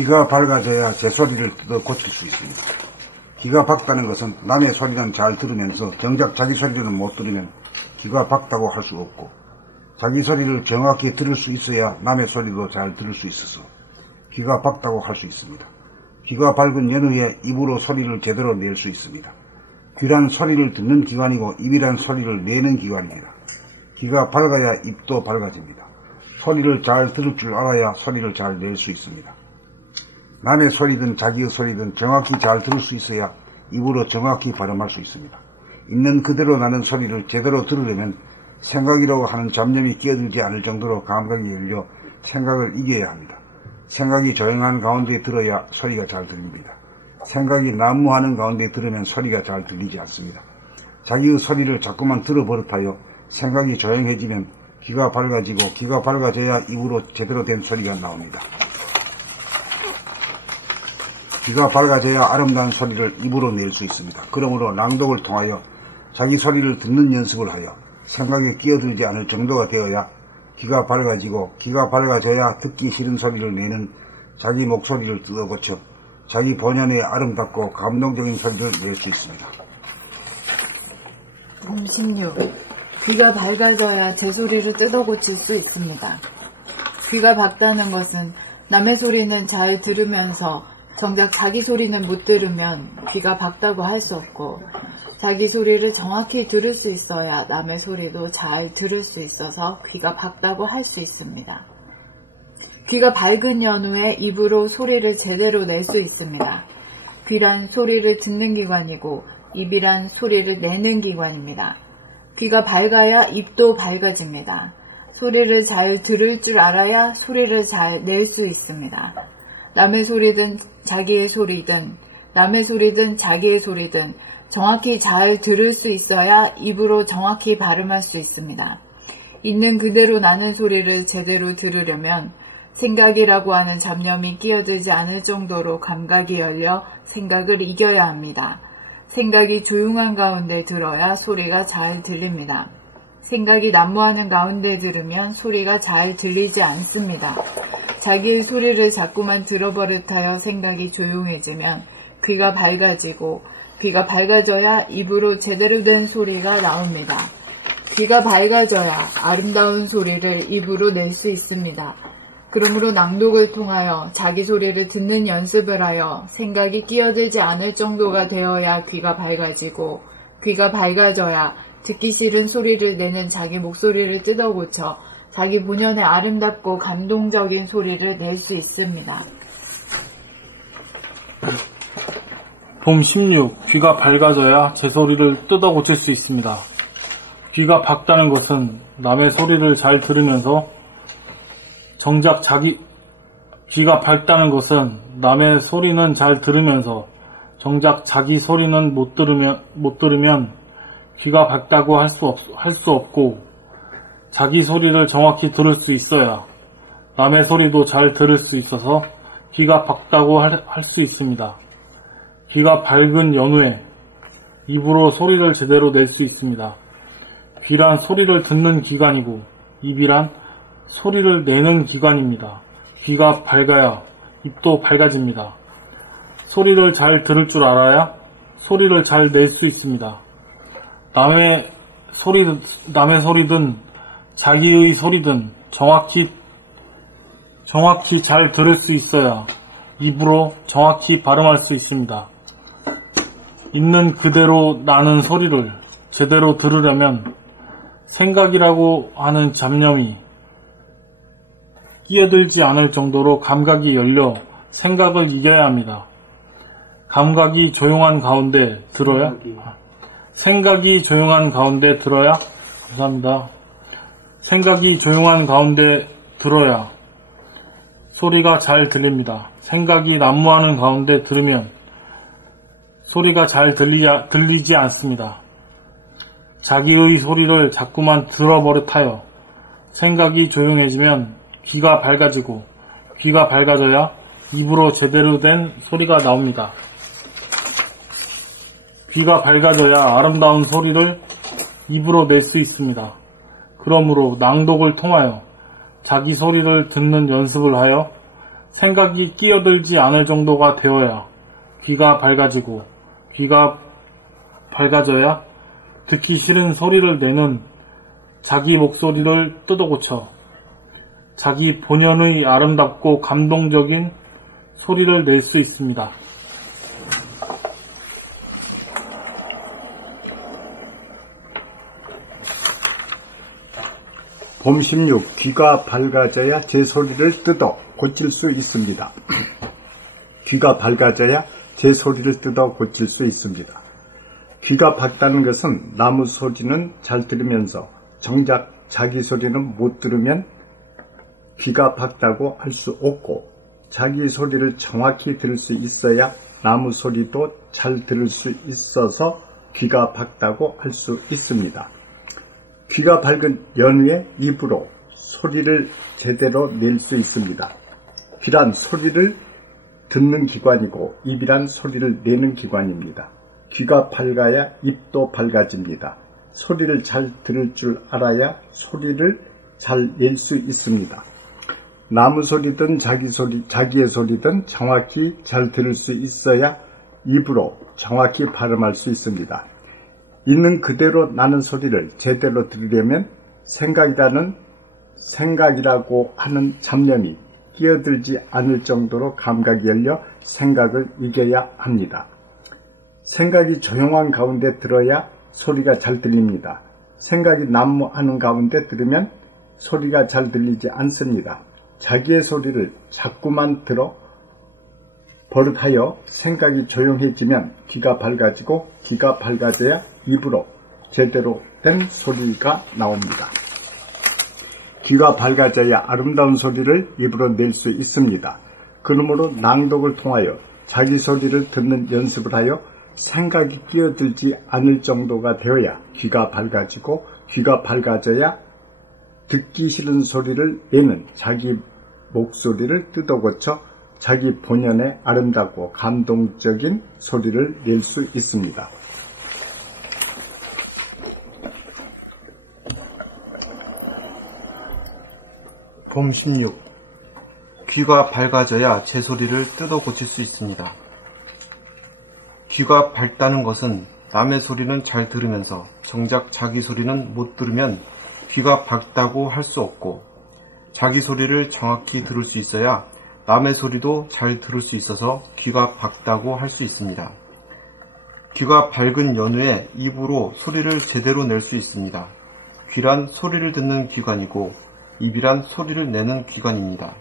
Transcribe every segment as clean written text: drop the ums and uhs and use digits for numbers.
귀가 밝아져야 제 소리를 뜯어 고칠 수 있습니다. 귀가 밝다는 것은 남의 소리는 잘 들으면서 정작 자기 소리는 못 들으면 귀가 밝다고 할 수 없고, 자기 소리를 정확히 들을 수 있어야 남의 소리도 잘 들을 수 있어서 귀가 밝다고 할 수 있습니다. 귀가 밝은 연후에 입으로 소리를 제대로 낼 수 있습니다. 귀란 소리를 듣는 기관이고 입이란 소리를 내는 기관입니다. 귀가 밝아야 입도 밝아집니다. 소리를 잘 들을 줄 알아야 소리를 잘 낼 수 있습니다. 남의 소리든 자기의 소리든 정확히 잘 들을 수 있어야 입으로 정확히 발음할 수 있습니다. 있는 그대로 나는 소리를 제대로 들으려면 생각이라고 하는 잡념이 끼어들지 않을 정도로 감각이 열려 생각을 이겨야 합니다. 생각이 조용한 가운데 들어야 소리가 잘 들립니다. 생각이 난무하는 가운데 들으면 소리가 잘 들리지 않습니다. 자기의 소리를 자꾸만 들어버릇하여 생각이 조용해지면 귀가 밝아지고, 귀가 밝아져야 입으로 제대로 된 소리가 나옵니다. 귀가 밝아져야 아름다운 소리를 입으로 낼 수 있습니다. 그러므로 낭독을 통하여 자기 소리를 듣는 연습을 하여 생각에 끼어들지 않을 정도가 되어야 귀가 밝아지고, 귀가 밝아져야 듣기 싫은 소리를 내는 자기 목소리를 뜯어고쳐 자기 본연의 아름답고 감동적인 소리를 낼 수 있습니다. 16. 귀가 밝아져야 제 소리를 뜯어고칠 수 있습니다. 귀가 밝다는 것은 남의 소리는 잘 들으면서 정작 자기 소리는 못 들으면 귀가 밝다고 할 수 없고, 자기 소리를 정확히 들을 수 있어야 남의 소리도 잘 들을 수 있어서 귀가 밝다고 할 수 있습니다. 귀가 밝은 연후에 입으로 소리를 제대로 낼 수 있습니다. 귀란 소리를 듣는 기관이고 입이란 소리를 내는 기관입니다. 귀가 밝아야 입도 밝아집니다. 소리를 잘 들을 줄 알아야 소리를 잘 낼 수 있습니다. 남의 소리든 자기의 소리든, 남의 소리든 자기의 소리든 정확히 잘 들을 수 있어야 입으로 정확히 발음할 수 있습니다. 있는 그대로 나는 소리를 제대로 들으려면 생각이라고 하는 잡념이 끼어들지 않을 정도로 감각이 열려 생각을 이겨야 합니다. 생각이 조용한 가운데 들어야 소리가 잘 들립니다. 생각이 난무하는 가운데 들으면 소리가 잘 들리지 않습니다. 자기의 소리를 자꾸만 들어버릇하여 생각이 조용해지면 귀가 밝아지고, 귀가 밝아져야 입으로 제대로 된 소리가 나옵니다. 귀가 밝아져야 아름다운 소리를 입으로 낼 수 있습니다. 그러므로 낭독을 통하여 자기 소리를 듣는 연습을 하여 생각이 끼어들지 않을 정도가 되어야 귀가 밝아지고, 귀가 밝아져야 듣기 싫은 소리를 내는 자기 목소리를 뜯어고쳐 자기 본연의 아름답고 감동적인 소리를 낼 수 있습니다. 봄 16. 귀가 밝아져야 제 소리를 뜯어 고칠 수 있습니다. 귀가 밝다는 것은 남의 소리를 잘 들으면서 정작 귀가 밝다는 것은 남의 소리는 잘 들으면서 정작 자기 소리는 못 들으면 귀가 밝다고 할 수 없고, 자기 소리를 정확히 들을 수 있어야 남의 소리도 잘 들을 수 있어서 귀가 밝다고 할 수 있습니다. 귀가 밝은 연후에 입으로 소리를 제대로 낼 수 있습니다. 귀란 소리를 듣는 기관이고 입이란 소리를 내는 기관입니다. 귀가 밝아야 입도 밝아집니다. 소리를 잘 들을 줄 알아야 소리를 잘 낼 수 있습니다. 남의 소리든 자기의 소리든 정확히 잘 들을 수 있어야 입으로 정확히 발음할 수 있습니다. 있는 그대로 나는 소리를 제대로 들으려면 생각이라고 하는 잡념이 끼어들지 않을 정도로 감각이 열려 생각을 이겨야 합니다. 감각이 조용한 가운데 들어야 생각이 조용한 가운데 들어야 감사합니다. 생각이 조용한 가운데 들어야 소리가 잘 들립니다. 생각이 난무하는 가운데 들으면 소리가 잘 들리지 않습니다. 자기의 소리를 자꾸만 들어버릇하여 생각이 조용해지면 귀가 밝아지고, 귀가 밝아져야 입으로 제대로 된 소리가 나옵니다. 귀가 밝아져야 아름다운 소리를 입으로 낼 수 있습니다. 그러므로 낭독을 통하여 자기 소리를 듣는 연습을 하여 생각이 끼어들지 않을 정도가 되어야 귀가 밝아지고, 귀가 밝아져야 듣기 싫은 소리를 내는 자기 목소리를 뜯어고쳐 자기 본연의 아름답고 감동적인 소리를 낼 수 있습니다. 봄 16. 귀가 밝아져야 제 소리를 뜯어 고칠 수 있습니다. 귀가 밝아져야 제 소리를 뜯어 고칠 수 있습니다. 귀가 밝다는 것은 나무 소리는 잘 들으면서 정작 자기 소리는 못 들으면 귀가 밝다고 할 수 없고, 자기 소리를 정확히 들을 수 있어야 나무 소리도 잘 들을 수 있어서 귀가 밝다고 할 수 있습니다. 귀가 밝은 연후에 입으로 소리를 제대로 낼 수 있습니다. 귀란 소리를 듣는 기관이고 입이란 소리를 내는 기관입니다. 귀가 밝아야 입도 밝아집니다. 소리를 잘 들을 줄 알아야 소리를 잘 낼 수 있습니다. 나무 소리든 자기의 소리든 정확히 잘 들을 수 있어야 입으로 정확히 발음할 수 있습니다. 있는 그대로 나는 소리를 제대로 들으려면 생각이라고 하는 잡념이 끼어들지 않을 정도로 감각이 열려 생각을 이겨야 합니다. 생각이 조용한 가운데 들어야 소리가 잘 들립니다. 생각이 난무하는 가운데 들으면 소리가 잘 들리지 않습니다. 자기의 소리를 자꾸만 들어 버릇하여 생각이 조용해지면 귀가 밝아지고, 귀가 밝아져야 입으로 제대로 된 소리가 나옵니다. 귀가 밝아져야 아름다운 소리를 입으로 낼 수 있습니다. 그러므로 낭독을 통하여 자기 소리를 듣는 연습을 하여 생각이 끼어들지 않을 정도가 되어야 귀가 밝아지고, 귀가 밝아져야 듣기 싫은 소리를 내는 자기 목소리를 뜯어고쳐 자기 본연의 아름답고 감동적인 소리를 낼 수 있습니다. 봄 16. 귀가 밝아져야 제 소리를 뜯어 고칠 수 있습니다. 귀가 밝다는 것은 남의 소리는 잘 들으면서 정작 자기 소리는 못 들으면 귀가 밝다고 할 수 없고, 자기 소리를 정확히 들을 수 있어야 남의 소리도 잘 들을 수 있어서 귀가 밝다고 할 수 있습니다. 귀가 밝은 연후에 입으로 소리를 제대로 낼 수 있습니다. 귀란 소리를 듣는 기관이고 입이란 소리를 내는 기관입니다.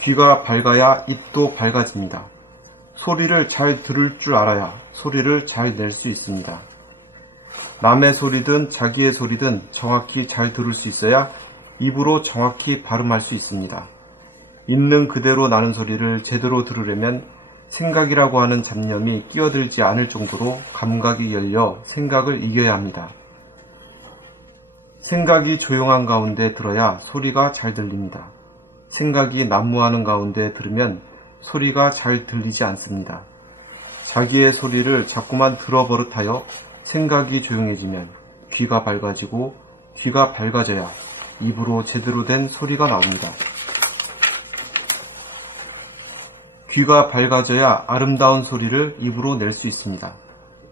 귀가 밝아야 입도 밝아집니다. 소리를 잘 들을 줄 알아야 소리를 잘 낼 수 있습니다. 남의 소리든 자기의 소리든 정확히 잘 들을 수 있어야 입으로 정확히 발음할 수 있습니다. 있는 그대로 나는 소리를 제대로 들으려면 생각이라고 하는 잡념이 끼어들지 않을 정도로 감각이 열려 생각을 이겨야 합니다. 생각이 조용한 가운데 들어야 소리가 잘 들립니다. 생각이 난무하는 가운데 들으면 소리가 잘 들리지 않습니다. 자기의 소리를 자꾸만 들어 버릇하여 생각이 조용해지면 귀가 밝아지고, 귀가 밝아져야 입으로 제대로 된 소리가 나옵니다. 귀가 밝아져야 아름다운 소리를 입으로 낼 수 있습니다.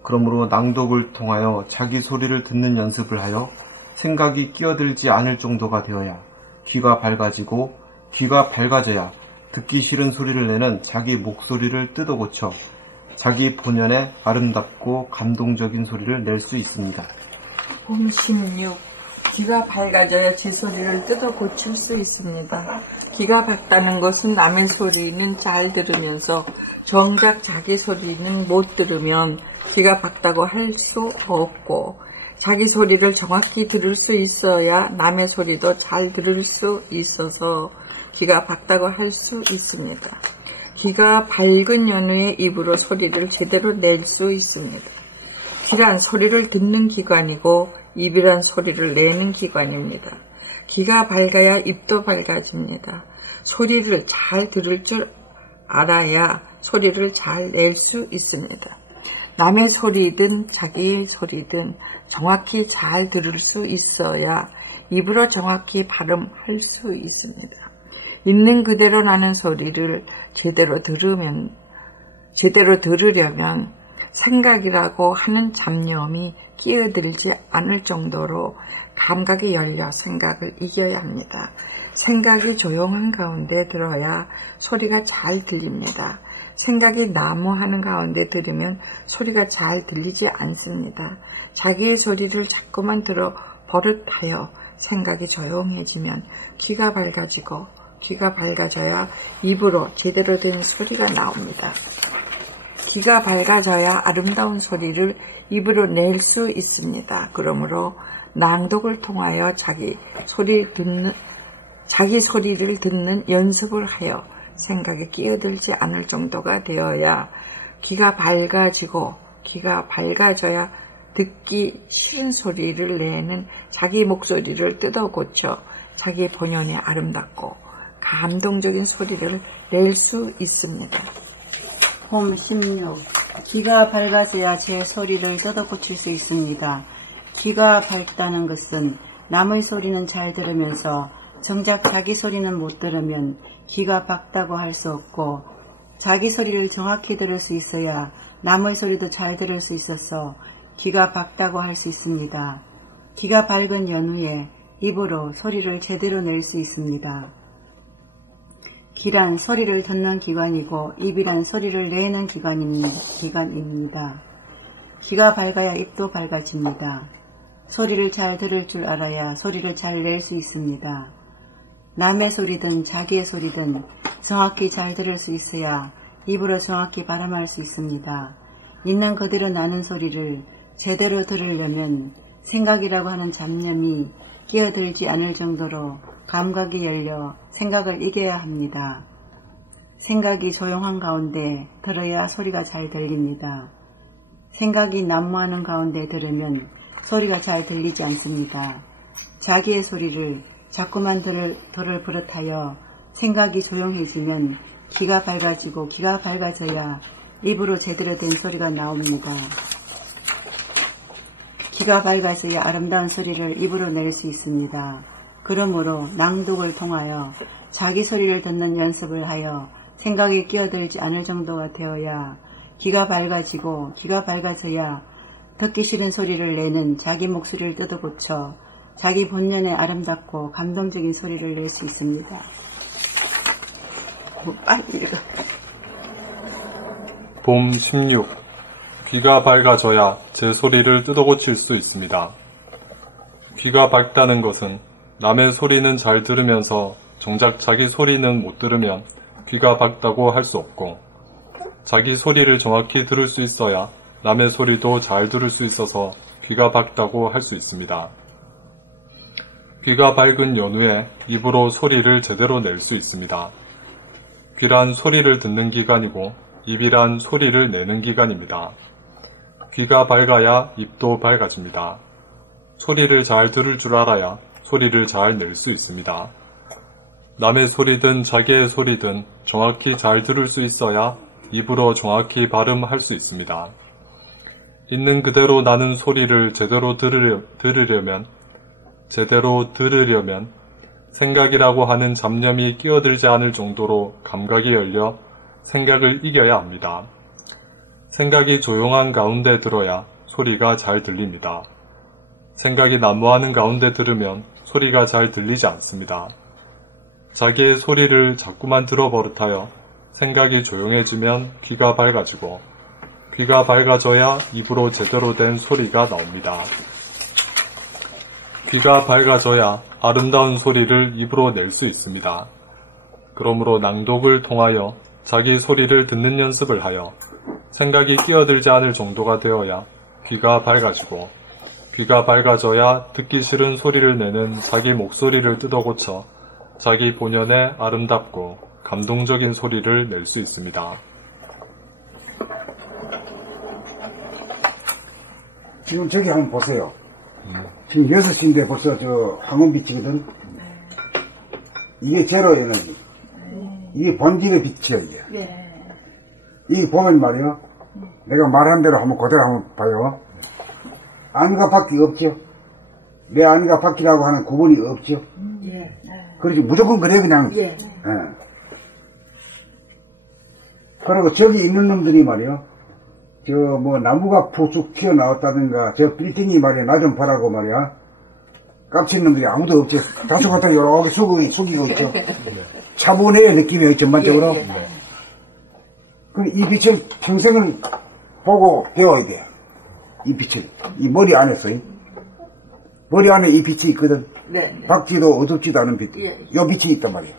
그러므로 낭독을 통하여 자기 소리를 듣는 연습을 하여 생각이 끼어들지 않을 정도가 되어야 귀가 밝아지고, 귀가 밝아져야 듣기 싫은 소리를 내는 자기 목소리를 뜯어 고쳐 자기 본연의 아름답고 감동적인 소리를 낼 수 있습니다. 봄 16. 귀가 밝아져야 제 소리를 뜯어 고칠 수 있습니다. 귀가 밝다는 것은 남의 소리는 잘 들으면서 정작 자기 소리는 못 들으면 귀가 밝다고 할 수 없고, 자기 소리를 정확히 들을 수 있어야 남의 소리도 잘 들을 수 있어서 귀가 밝다고 할 수 있습니다. 귀가 밝은 연후에 입으로 소리를 제대로 낼 수 있습니다. 귀란 소리를 듣는 기관이고 입이란 소리를 내는 기관입니다. 귀가 밝아야 입도 밝아집니다. 소리를 잘 들을 줄 알아야 소리를 잘 낼 수 있습니다. 남의 소리든 자기의 소리든 정확히 잘 들을 수 있어야 입으로 정확히 발음할 수 있습니다. 있는 그대로 나는 소리를 제대로 들으려면 생각이라고 하는 잡념이 끼어들지 않을 정도로 감각이 열려 생각을 이겨야 합니다. 생각이 조용한 가운데 들어야 소리가 잘 들립니다. 생각이 난무하는 가운데 들으면 소리가 잘 들리지 않습니다. 자기의 소리를 자꾸만 들어 버릇하여 생각이 조용해지면 귀가 밝아져야 입으로 제대로 된 소리가 나옵니다. 귀가 밝아져야 아름다운 소리를 입으로 낼 수 있습니다. 그러므로 낭독을 통하여 자기 소리를 듣는 연습을 하여 생각에 끼어들지 않을 정도가 되어야 귀가 밝아져야 듣기 싫은 소리를 내는 자기 목소리를 뜯어 고쳐 자기 본연의 아름답고 감동적인 소리를 낼 수 있습니다. 봄 16. 귀가 밝아져야 제 소리를 뜯어 고칠 수 있습니다. 귀가 밝다는 것은 남의 소리는 잘 들으면서 정작 자기 소리는 못 들으면 귀가 밝다고 할 수 없고, 자기 소리를 정확히 들을 수 있어야 남의 소리도 잘 들을 수 있어서 귀가 밝다고 할 수 있습니다. 귀가 밝은 연후에 입으로 소리를 제대로 낼 수 있습니다. 귀란 소리를 듣는 기관이고 입이란 소리를 내는 기관입니다. 귀가 밝아야 입도 밝아집니다. 소리를 잘 들을 줄 알아야 소리를 잘 낼 수 있습니다. 남의 소리든 자기의 소리든 정확히 잘 들을 수 있어야 입으로 정확히 발음할 수 있습니다. 있는 그대로 나는 소리를 제대로 들으려면 생각이라고 하는 잡념이 끼어들지 않을 정도로 감각이 열려 생각을 이겨야 합니다. 생각이 조용한 가운데 들어야 소리가 잘 들립니다. 생각이 난무하는 가운데 들으면 소리가 잘 들리지 않습니다. 자기의 소리를 자꾸만 들을 버릇하여 생각이 조용해지면 귀가 밝아지고, 귀가 밝아져야 입으로 제대로 된 소리가 나옵니다. 귀가 밝아져야 아름다운 소리를 입으로 낼 수 있습니다. 그러므로 낭독을 통하여 자기 소리를 듣는 연습을 하여 생각이 끼어들지 않을 정도가 되어야 귀가 밝아지고, 귀가 밝아져야 듣기 싫은 소리를 내는 자기 목소리를 뜯어 고쳐 자기 본연의 아름답고 감동적인 소리를 낼 수 있습니다. 빨리 읽어. 봄 16. 귀가 밝아져야 제 소리를 뜯어 고칠 수 있습니다. 귀가 밝다는 것은 남의 소리는 잘 들으면서 정작 자기 소리는 못 들으면 귀가 밝다고 할 수 없고, 자기 소리를 정확히 들을 수 있어야 남의 소리도 잘 들을 수 있어서 귀가 밝다고 할 수 있습니다. 귀가 밝은 연후에 입으로 소리를 제대로 낼 수 있습니다. 귀란 소리를 듣는 기관이고 입이란 소리를 내는 기관입니다. 귀가 밝아야 입도 밝아집니다. 소리를 잘 들을 줄 알아야 소리를 잘 낼 수 있습니다. 남의 소리든 자기의 소리든 정확히 잘 들을 수 있어야 입으로 정확히 발음할 수 있습니다. 있는 그대로 나는 소리를 제대로 들으려면 생각이라고 하는 잡념이 끼어들지 않을 정도로 감각이 열려 생각을 이겨야 합니다. 생각이 조용한 가운데 들어야 소리가 잘 들립니다. 생각이 난무하는 가운데 들으면 소리가 잘 들리지 않습니다. 자기의 소리를 자꾸만 들어 버릇하여 생각이 조용해지면 귀가 밝아지고, 귀가 밝아져야 입으로 제대로 된 소리가 나옵니다. 귀가 밝아져야 아름다운 소리를 입으로 낼 수 있습니다. 그러므로 낭독을 통하여 자기 소리를 듣는 연습을 하여 생각이 끼어들지 않을 정도가 되어야 귀가 밝아지고, 귀가 밝아져야 듣기 싫은 소리를 내는 자기 목소리를 뜯어 고쳐 자기 본연의 아름답고 감동적인 소리를 낼 수 있습니다. 지금 저기 한번 보세요. 지금 6시인데 벌써 저 황혼 빛이거든. 이게 제로 에너지. 이게 본질의 빛이야, 이게. 이게 보면 말이요. 내가 말한 대로 한번 그대로 한번 봐요. 안과 밖이 없죠. 내 안과 밖이라고 하는 구분이 없죠. 그렇지, 무조건 그래, 그냥. 예. 그리고 저기 있는 놈들이 말이야, 나무가 푹쑥 튀어나왔다든가, 저 빌딩이 말이야, 나 좀 보라고 말이야. 깝친 놈들이 아무도 없지. 다소 갖다 이렇게 숙이고 있죠. 차분해요, 느낌이 전반적으로. 그럼 이 빛을 평생을 보고 배워야 돼요. 이 빛을. 이 머리 안에서. 머리 안에 이 빛이 있거든. 네. 밝지도 어둡지도 않은 빛. 예. 요 빛이 있단 말이에요.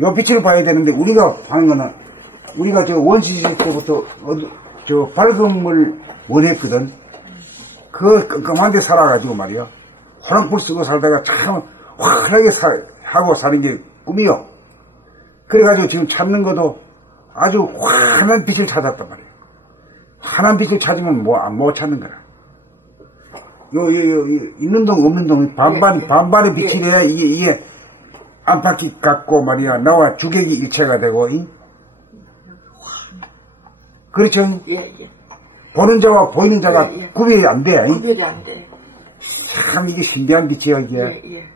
요 빛을 봐야 되는데, 우리가 하는 거는, 우리가 원시시대 때부터 밝음을 원했거든. 그 끔끔한 데 살아가지고 말이야. 호랑불 쓰고 살다가 참 환하게 하고 사는 게 꿈이요. 그래가지고 지금 찾는 것도 아주 환한 빛을 찾았단 말이에요. 환한 빛을 찾으면 못 찾는 거라. 있는 동 없는 동 반반의 빛이 돼야 이게 안팎이 같고 말이야. 나와 주객이 일체가 되고, 그렇죠? 예. 보는 자와 보이는 자가 구별이 안 돼. 구별이 안 돼. 참 이게 신비한 빛이야, 이게. 예.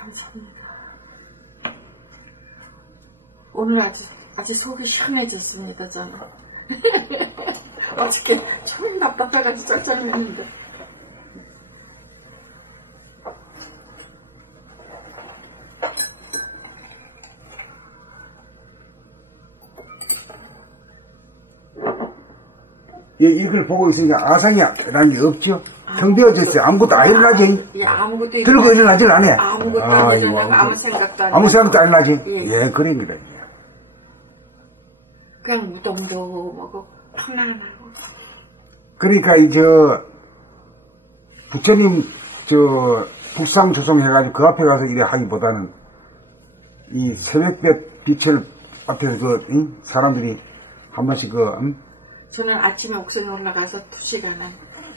감사합니다. 오늘 아주 속이 시원해졌습니다, 저는. 어저께 처음 답답해가지고 쩔쩔했는데. 이걸 보고 있으니까 아상이라는 게 없죠? 텅 비어졌어요. 아무것도 안 일어나지? 예, 아무것도 들고 일어나질 않아요. 아무것도 안 일어나고 아무 생각도 안 아무 생각도 안 나지? 예. 그런 거다. 그냥 무덤덤하고 편안하고. 그러니까 부처님 북상 조성해가지고 그 앞에 가서 이래 하기보다는 이 새벽볕 빛을 앞에서 사람들이 한 번씩 저는 아침에 옥상에 올라가서 2시간은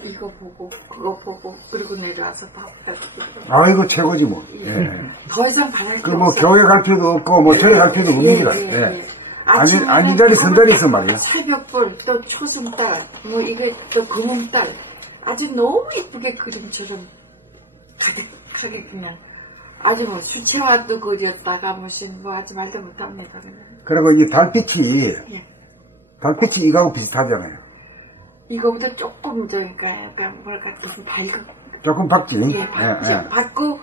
이거 보고 그거 보고 그리고 내려와서 밥하고. 아이고 최고지 뭐. 예. 더 이상 바랄 게 뭐 없어요. 교회 갈 필요도 없고 뭐 절에 갈 필요도 없는 거라. 예. 앉은 자리 선 자리 있어 말이야. 새벽불 또 초승달 뭐 이게 또 금음달 아주 너무 이쁘게 그림처럼 가득하게 그냥 아주 뭐 수채화도 그렸다가 무슨 뭐 아주 말도 못합니다. 그냥. 그리고 이 달빛이 예. 달빛이 이거하고 비슷하잖아요. 이거보다 조금 약간 뭐랄까 좀 밝고 조금 밝지. 예, 밝죠. 밝고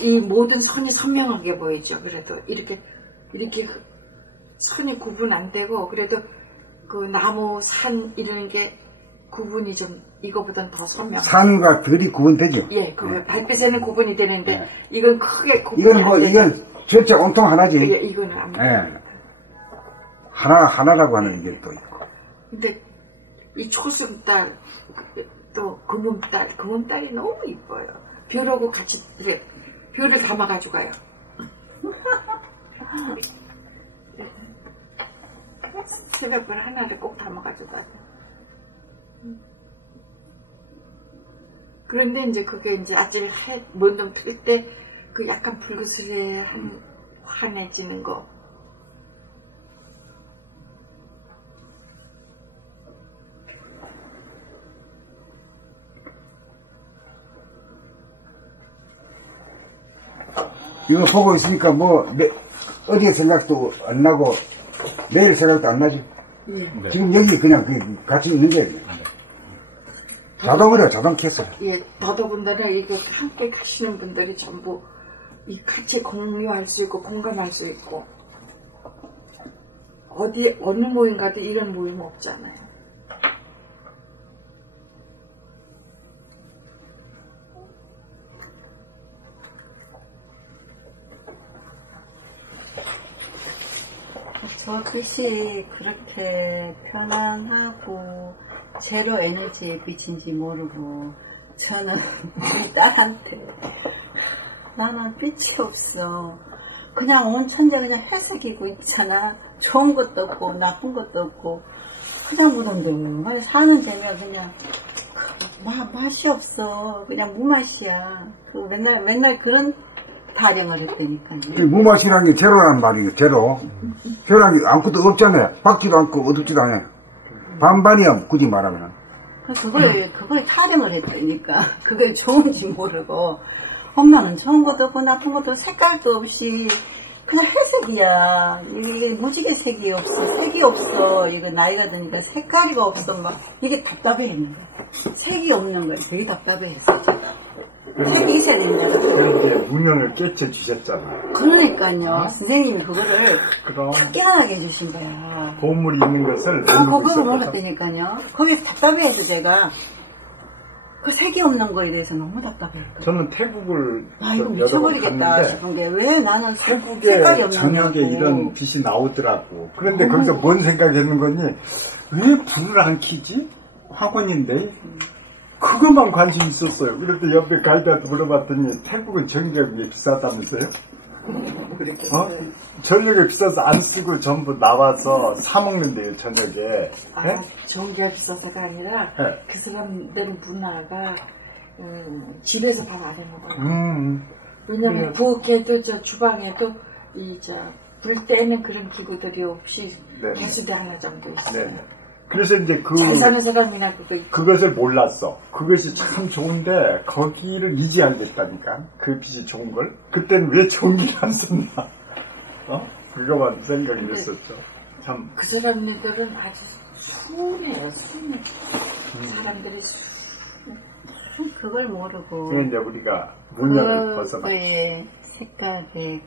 이 모든 선이 선명하게 보이죠. 그래도 이렇게 선이 구분 안 되고 그래도 그 나무 산 이런 게 구분이 좀 이거보단 더 선명. 산과 들이 구분되죠. 예, 그 달빛에는 구분이 되는데 이건 크게 구분이 이건 안 되죠. 이건 절대 온통 하나지. 예, 이거는 안 예. 하나라고 하는 이게 또 있고. 근데 이 초승달 또 금음달이 너무 이뻐요. 별하고 같이 이렇게 별을 담아가지고 가요. 새벽별 하나를 꼭 담아가지고 가요. 그런데 이제 그게 이제 아찔 먼동 틀 때 그 약간 붉으스레한 환해지는 거. 이거 보고 있으니까 어디에 생각도 안 나고 내일 생각도 안 나지. 예. 지금 여기 그냥 같이 있는 거예요. 자동으로 자동 켰어요. 예, 더더군다나 이거 함께 가시는 분들이 전부 이 같이 공유할 수 있고 공감할 수 있고 어느 모임 가도 이런 모임 없잖아요. 저 빛이 그렇게 편안하고 제로 에너지의 빛인지 모르고 저는 우리 딸한테 나는 빛이 없어. 그냥 온 천재 그냥 회색이고 있잖아. 좋은 것도 없고 나쁜 것도 없고 그냥 무덤덤. 사는 재미가 그냥 맛이 없어. 그냥 무맛이야. 그 맨날 그런 타령을 했다니까요. 이 무맛이라는 게 제로란 말이에요. 제로. 제로란 게 아무것도 없잖아요. 박지도 않고 어둡지도 않아요. 반반이야 굳이 말하면. 그걸 타령을 했다니까. 그게 좋은지 모르고 엄마는 좋은 것도 없고 나쁜 것도 색깔도 없이 그냥 회색이야. 이게 무지개 색이 없어. 색이 없어. 이거 나이가 드니까 색깔이가 없어. 막 이게 답답해 했는 거야. 색이 없는 거야. 되게 답답해했어. 색이 있어야 된다. 그런데 무명을 깨쳐주셨잖아. 그러니까요. 선생님이 그거를 그럼 깨어나게 해주신 거야. 보물이 있는 것을 그거를 몰랐다니까요. 거기서 답답해서 제가 그 색이 없는 거에 대해서 너무 답답했거든요. 저는 태국을 아, 이거 여러 번 미쳐버리겠다 갔는데 싶은 게 왜 나는 색깔이 태국에 없냐고. 저녁에 이런 빛이 나오더라고. 그런데 거기서 뭔 생각했는 거니? 왜 불을 안 켜지? 학원인데 그것만 관심 있었어요. 그런데 옆에 가이드한테 물어봤더니 태국은 전기가 비싸다면서요? 전력이 비싸서 안 쓰고 전부 나와서 사 먹는데요, 저녁에. 네? 전기가 비싸서가 아니라 네. 그 사람들 문화가 집에서 밥 안 해 먹어요. 왜냐면 부엌에도 저 주방에도 불 떼는 그런 기구들이 없이 네. 가스대 하나 정도 있어요. 네. 그래서 이제 잘 사는 사람이나 그것을 몰랐어. 그것이 참 좋은데 거기를 이제 알겠다니까. 그 빛이 좋은 걸. 그때는 왜 전기를 안 썼나? 그거만 생각이 됐었죠. 참. 그 사람들은 아주 순해요, 순해. 사람들이 그걸 모르고 그게 이제 우리가 문명을 벗어나. 그의 색깔의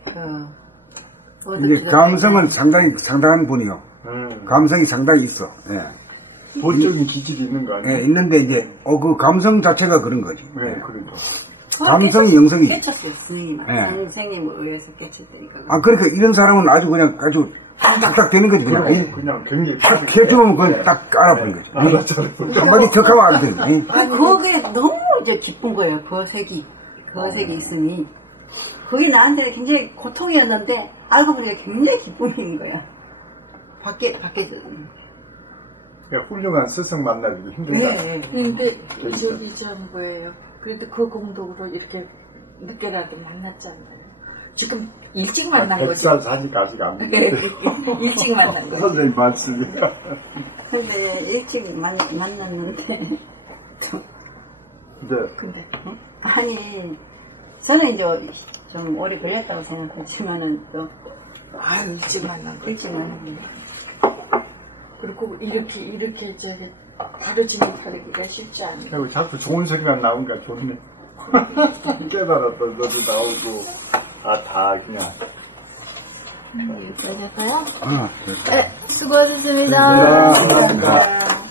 이제 감성은 상당한 분이요. 감성이 상당히 있어. 예. 본적인 기질이 있는 거 아니에요? 예, 있는데 이제 그 감성 자체가 그런 거지. 네, 예. 그러니까. 감성이 영성이. 깨쳤어요, 선생님. 예. 선생님에 의해서 깨쳤다니까. 아 그러니까 이런 사람은 아주 딱딱 되는 거지 그냥. 예. 그냥 굉장히 딱 해주면 그건 딱 알아보는 거지. 한마디 더 하면 안 되는. 그게 너무 이제 기쁜 거예요. 그 색이 있으니. 그게 나한테 굉장히 고통이었는데 알고 보니까 굉장히 기쁨인 거야. 밖에서. 그러니까 훌륭한 스승 만나기 힘들다. 네. 근데 저기 전 거예요. 그래도 그 공덕으로 이렇게 늦게라도 만났잖아요. 지금 일찍 만난 거지. 100살 사니까 아직 안 됐는데. 일찍 만난 거지. 선생님 말씀이야. 근데 일찍 만났는데 네. 근데 아니 저는 이제 좀 오래 걸렸다고 생각하지만은 또 일찍 만난 거. 일찍 만났는데 그리고 이렇게 저기 가르침을 가르기가 쉽지 않아요. 그리고 자꾸 좋은 소리만 나오니까 좋네. 깨달았던 소리 나오고, 다 그냥. 여기까지서요? 됐다. 네, 수고하셨습니다. 감사합니다. 감사합니다.